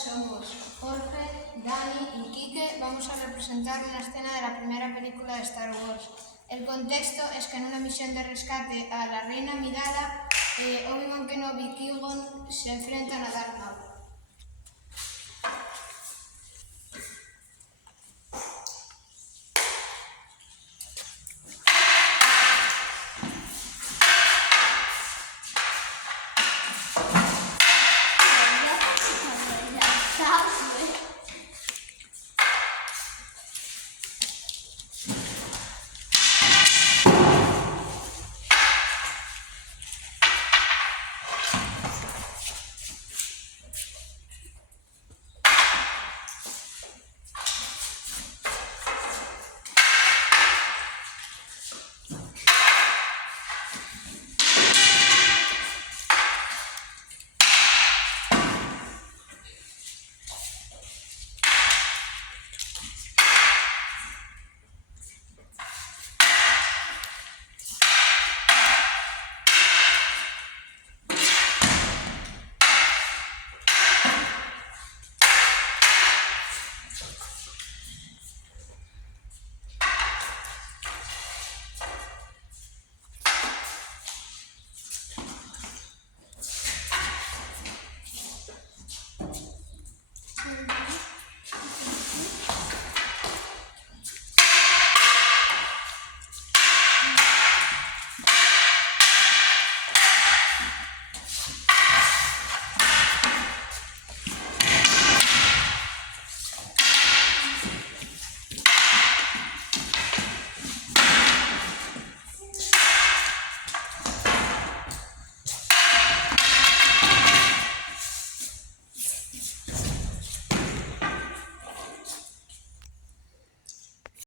somos Jorge, Dani y Quique. Vamos a representar una escena de la primera película de Star Wars. El contexto es que en una misión de rescate a la reina Amidala, Obi-Wan Kenobi y Qui-Gon se enfrentan a